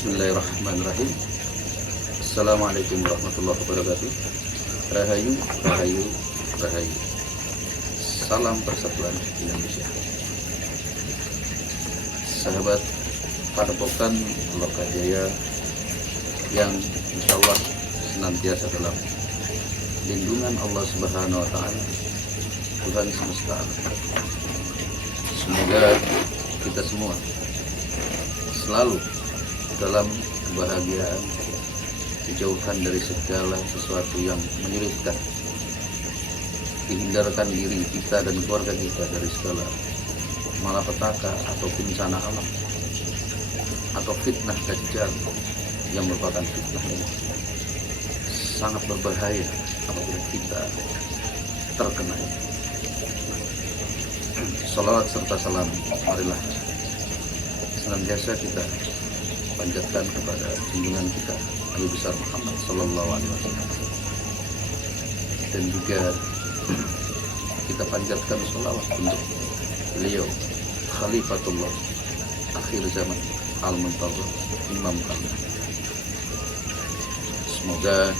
Bismillahirrahmanirrahim. Assalamualaikum warahmatullahi wabarakatuh. Rahayu, rahayu, rahayu. Salam persatuan Indonesia. Sahabat Padepokan Lokajaya yang insyaallah senantiasa dalam lindungan Allah Subhanahu wa Ta'ala, Tuhan semesta alam. Semoga kita semua selalu dalam kebahagiaan, dijauhkan dari segala sesuatu yang menyulitkan, dihindarkan diri kita dan keluarga kita dari segala malapetaka atau bencana alam atau fitnah dajjal yang merupakan fitnah yang sangat berbahaya apabila kita terkena. Salawat serta salam marilah senantiasa kita panjatkan kepada junjungan kita Nabi besar Muhammad sallallahu alaihi wasallam, dan juga kita panjatkan sholawat untuk beliau Khalifatullah akhir zaman Al-Muntazir Imam Al-Mahdi. Semoga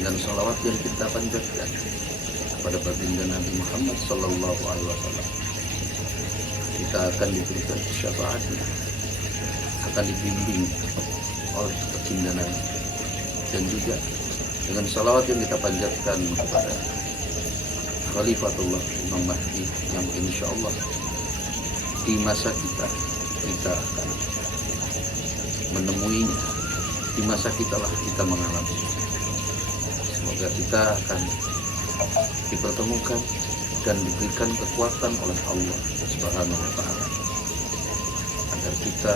dengan sholawat yang kita panjatkan kepada baginda Nabi Muhammad sallallahu alaihi wasallam, kita akan diberikan syafaatnya, akan dibimbing oleh baginda Nabi, dan juga dengan salawat yang kita panjatkan kepada Khalifatullah Imam Mahdi yang insyaallah di masa kita akan menemuinya, di masa kita lah kita mengalami. Semoga kita akan dipertemukan dan diberikan kekuatan oleh Allah Subhanahu wa Ta'ala agar kita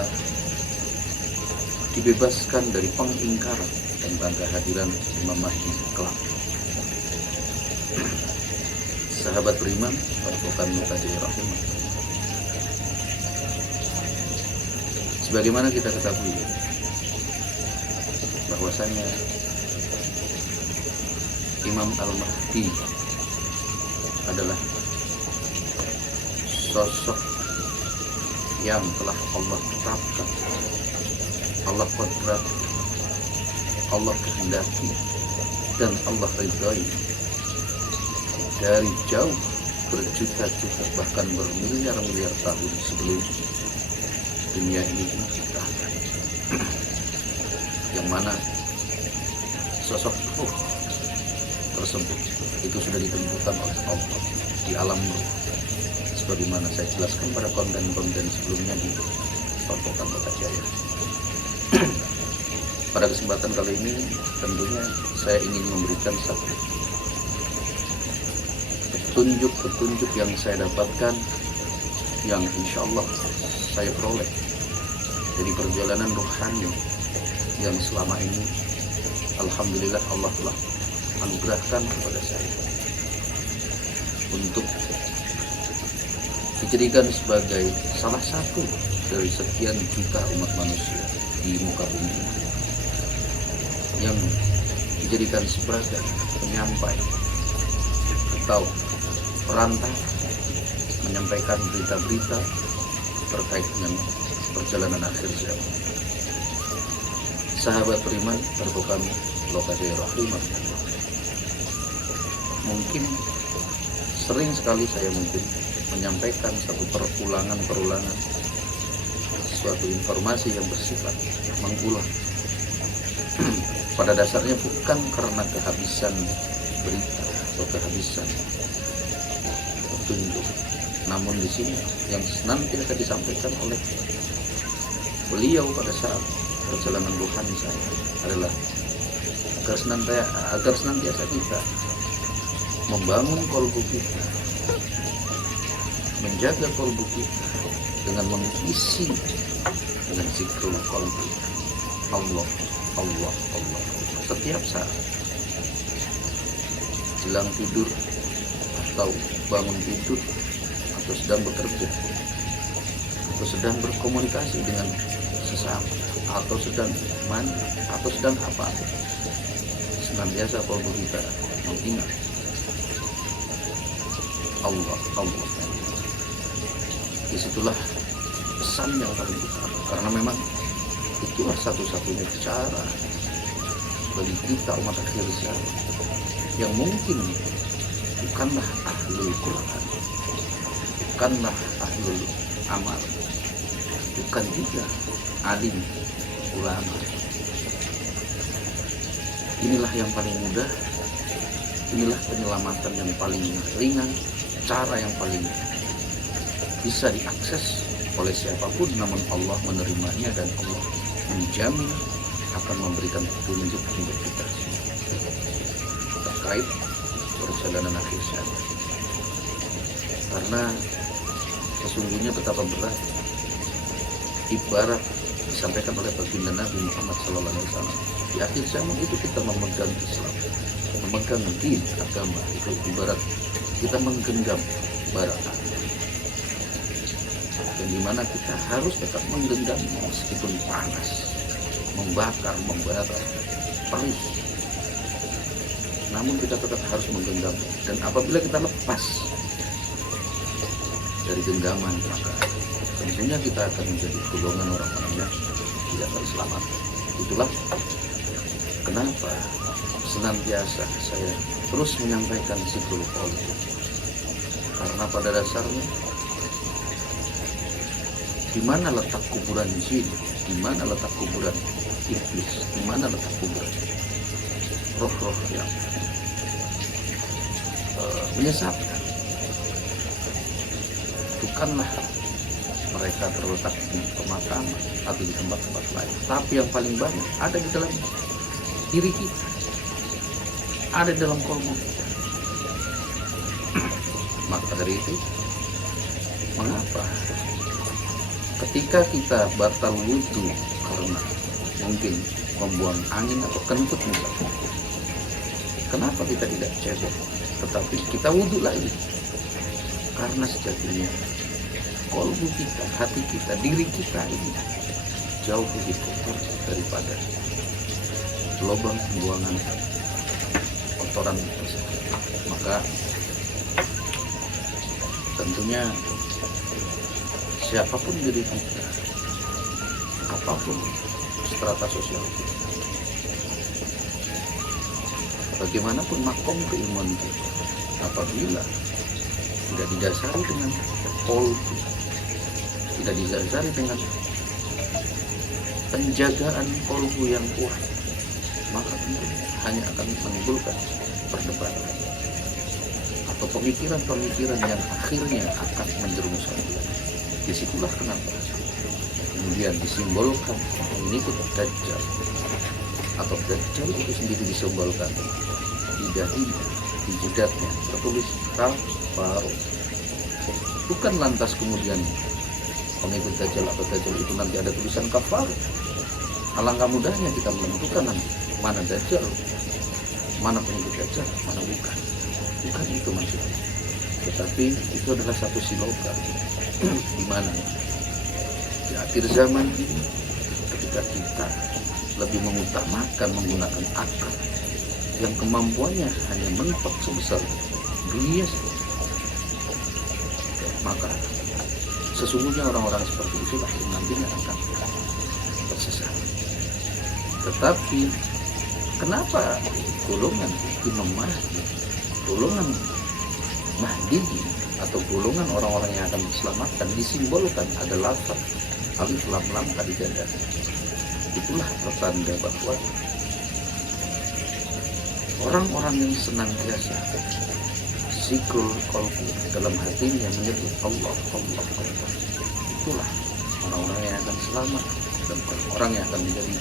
dibebaskan dari pengingkaran tentang kehadiran Imam Mahdi kelak. Sahabat beriman, Padepokan Lokajaya rahimah. Sebagaimana kita ketahui bahwasanya Imam Al-Mahdi adalah sosok yang telah Allah tetapkan, Allah kodrat, Allah kehendaki, dan Allah ridhai dari jauh berjuta-juta bahkan bermiliar-miliar tahun sebelum dunia ini diciptakan. Yang mana sosok ruh tersebut itu sudah ditentukan oleh Allah di alam ruh, sebagaimana saya jelaskan pada konten-konten sebelumnya di Padepokan Lokajaya. Pada kesempatan kali ini tentunya saya ingin memberikan satu petunjuk yang saya dapatkan, yang insya Allah saya peroleh dari perjalanan rohani yang selama ini alhamdulillah Allah telah anugerahkan kepada saya untuk dijadikan sebagai salah satu dari sekian juta umat manusia di muka bumi ini yang dijadikan sebagai penyampai atau perantara menyampaikan berita-berita terkait dengan perjalanan akhir zaman. Sahabat beriman, Padepokan Lokajaya rahimah. Mungkin sering sekali saya menyampaikan satu perulangan suatu informasi yang bersifat mengulang. Pada dasarnya bukan karena kehabisan berita atau kehabisan petunjuk, namun di sini yang senantiasa disampaikan oleh beliau pada saat perjalanan rohani saya adalah agar senantiasa kita membangun kolbu kita, menjaga kolbu kita dengan mengisi dengan zikrul qalbi, Allah, Allah, Allah, Allah setiap saat, jelang tidur atau bangun tidur, atau sedang bekerja, atau sedang berkomunikasi dengan sesama, atau sedang mandi, atau sedang apa, senantiasa kolbu kita mengingat Allah, Allah. Disitulah pesan yang paling besar, karena memang Itulah satu-satunya cara bagi kita umat akhir zaman yang mungkin bukanlah ahlul Quran, bukanlah ahlul amal, bukan juga alim ulama. Inilah yang paling mudah, inilah penyelamatan yang paling ringan, cara yang paling bisa diakses oleh siapapun, namun Allah menerimanya dan Allah menjamin akan memberikan petunjuk untuk kita terkait perjalanan akhir zaman. Karena sesungguhnya betapa berat ibarat disampaikan oleh baginda Nabi Muhammad SAW, di akhir zaman itu kita memegang Islam, memegang din agama, itu ibarat kita menggenggam bara api, yang dimana kita harus tetap menggenggam meskipun panas, membakar, membara, perih, namun kita tetap harus menggenggam. Dan apabila kita lepas dari genggaman, maka tentunya kita akan menjadi golongan orang-orang yang tidak terselamatkan. Itulah kenapa senantiasa saya terus menyampaikan zikrul qaul, karena pada dasarnya di mana letak kuburan jin, di mana letak kuburan iblis, di mana letak kuburan roh-roh yang menyesatkan, bukanlah mereka terletak di pemakaman atau di tempat-tempat lain, tapi yang paling banyak ada di dalam diri kita, ada di dalam kolbu kita. Maka dari itu, mengapa ketika kita batal wudhu karena mungkin membuang angin atau kentut misalnya, kenapa kita tidak cebok, tetapi kita wudhu lagi? Karena sejatinya kolbu kita, hati kita, diri kita ini jauh lebih kotor daripada lubang pembuangan kotoran tersebut. Maka tentunya siapapun diri kita, apapun strata sosial kita, bagaimanapun makom keilmuan kita, apabila tidak didasari dengan kolbu, tidak didasari dengan penjagaan kolbu yang kuat, maka tentunya hanya akan menimbulkan perdebatan atau pemikiran-pemikiran yang akhirnya akan menjerumuskan dia. Disitulah kenapa kemudian disimbolkan mengikut Dajjal, atau Dajjal itu sendiri disimbolkan di dahinya, di jidatnya tertulis kafar. Bukan lantas kemudian pengikut Dajjal atau Dajjal itu nanti ada tulisan kafar. Alangkah mudahnya kita menentukan nanti mana Dajjal, mana pengikut Dajjal, mana bukan. Bukan itu maksudnya, tetapi itu adalah satu siloka di mana di akhir zaman ini, ketika kita lebih mengutamakan menggunakan akal yang kemampuannya hanya mentok sebesar dunia, maka sesungguhnya orang-orang seperti itulah yang nantinya akan tersesat. Tetapi kenapa golongan Imam Mahdi, golongan Mahdi atau golongan orang-orang yang akan diselamatkan disimbolkan ada lafaz alif lam lam tadi dada? Itulah pertanda bahwa orang-orang yang senantiasa zikrul qalbi, dalam hatinya menyebut Allah, Allah, Allah, itulah orang-orang yang akan selamat dan orang yang akan menjadi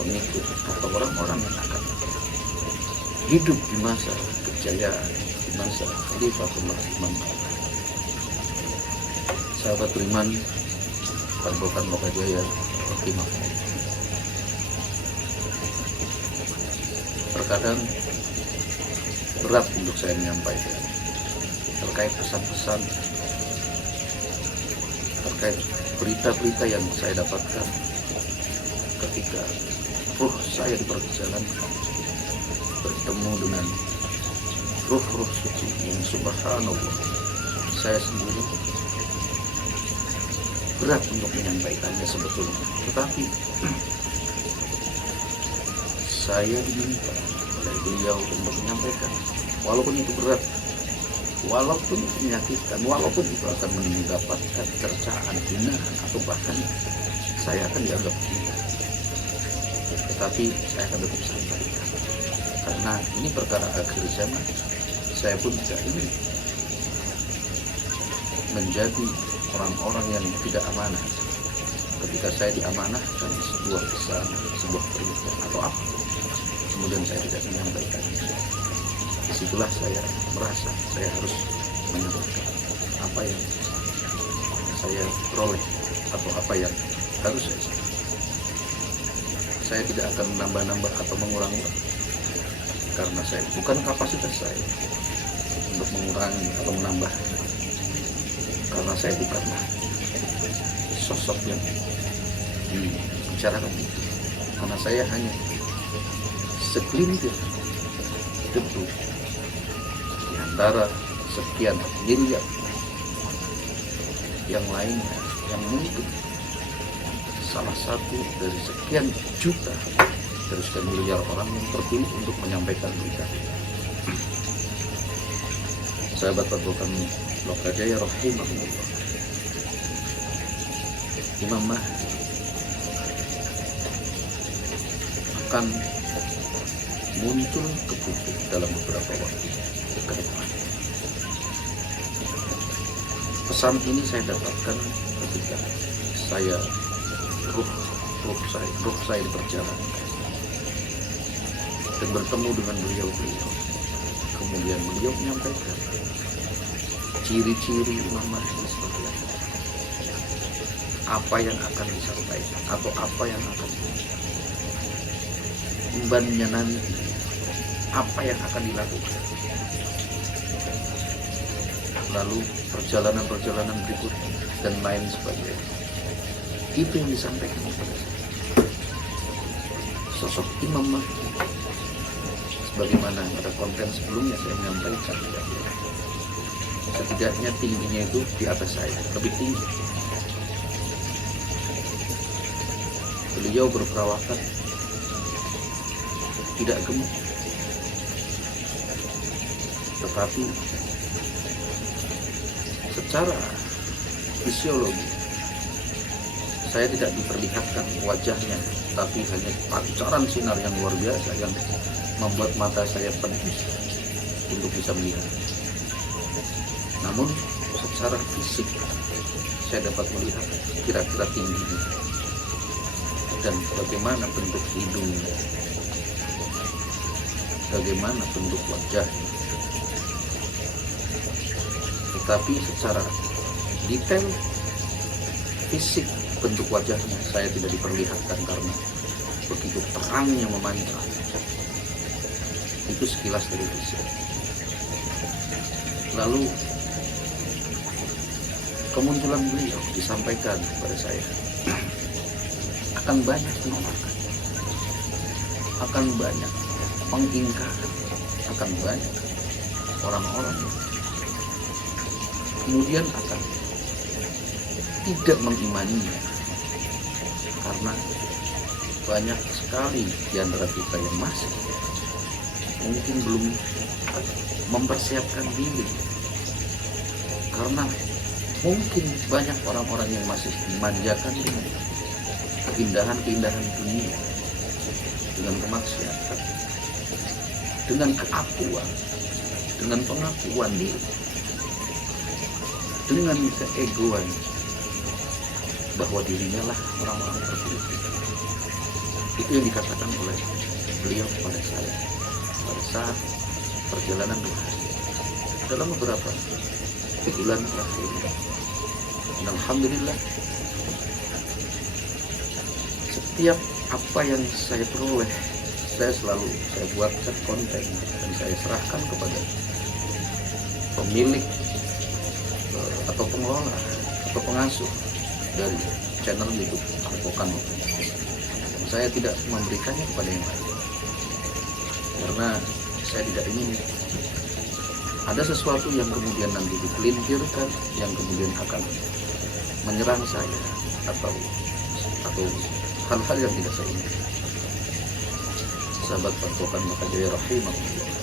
pengikut atau orang-orang yang akan hidup di masa kejayaan, di masa Khalifatullah Imam. Sahabat beriman, Padepokan Lokajaya, rahimahullah. Terkadang berat untuk saya menyampaikan terkait pesan-pesan, terkait berita-berita yang saya dapatkan ketika ruh saya di perjalanan bertemu dengan ruh-ruh suci yang subhanallah saya sendiri berat untuk menyampaikannya sebetulnya, tetapi saya diminta oleh beliau untuk menyampaikan, walaupun itu berat, walaupun itu menyakitkan, walaupun itu akan mendapatkan cercaan, hinaan, atau bahkan saya akan dianggap gila, tetapi saya akan tetap sampaikan, karena ini perkara akhir zaman. Saya pun tidak ingin menjadi orang-orang yang tidak amanah ketika saya diamanahkan sebuah pesan, sebuah perintah atau apa, kemudian saya tidak menyampaikan. Disitulah saya merasa saya harus menyampaikan apa yang saya peroleh atau apa yang harus saya sampaikan. Saya tidak akan menambah-nambah atau mengurangi, karena saya bukan kapasitas saya untuk mengurangi atau menambah, karena saya bukanlah sosok yang dibicarakan itu, karena saya hanya segelintir debu di antara sekian miliar yang lainnya, yang mungkin salah satu dari sekian juta dari sekian miliar orang yang terpilih untuk menyampaikan berita. Sahabat Padukan Lokajaya rahimahullah, Imam Mahdi akan muncul ke publik dalam beberapa waktu ke depan. Pesan ini saya dapatkan ketika saya ruh saya berjalan dan bertemu dengan beliau. Kemudian beliau menyampaikan ciri-ciri Imam Mahdi seperti apa yang akan disampaikan atau apa yang akan membannya nanti, apa yang akan dilakukan, lalu perjalanan berikutnya dan lain sebagainya. Itu yang disampaikan kepada saya. Sosok Imam Mahdi, sebagaimana pada konten sebelumnya saya menyampaikan, setidaknya tingginya itu di atas saya, lebih tinggi. Beliau berperawakan tidak gemuk, tetapi secara fisiologi saya tidak diperlihatkan wajahnya, tapi hanya pancaran sinar yang luar biasa yang membuat mata saya penuh untuk bisa melihat. Namun secara fisik saya dapat melihat kira-kira tingginya dan bagaimana bentuk hidungnya, bagaimana bentuk wajahnya. Tetapi secara detail fisik bentuk wajahnya saya tidak diperlihatkan karena begitu terangnya memancar. Itu sekilas dari fisik. Lalu kemunculan beliau disampaikan kepada saya, akan banyak penolakan, akan banyak pengingkaran, akan banyak orang-orang yang kemudian akan tidak mengimaninya, karena banyak sekali di antara kita yang masih mungkin belum mempersiapkan diri, karena mungkin banyak orang-orang yang masih dimanjakan dengan keindahan-keindahan dunia, dengan kemaksiatan, dengan keakuan, dengan pengakuan diri, dengan keegoan bahwa dirinya lah orang-orang terpilih. Itu yang dikatakan oleh beliau kepada saya pada saat perjalanan 2 hari dalam beberapa bulan terakhir. Dan alhamdulillah, setiap apa yang saya peroleh, saya buatkan konten dan saya serahkan kepada pemilik atau pengelola atau pengasuh dari channel YouTube Padukan. Saya tidak memberikannya kepada yang lain karena saya tidak ingin ada sesuatu yang kemudian nanti dipelintirkan, yang kemudian akan menyerang saya atau hal-hal yang tidak saya inginkan. Sahabat patokan maka jadi rahimahullah.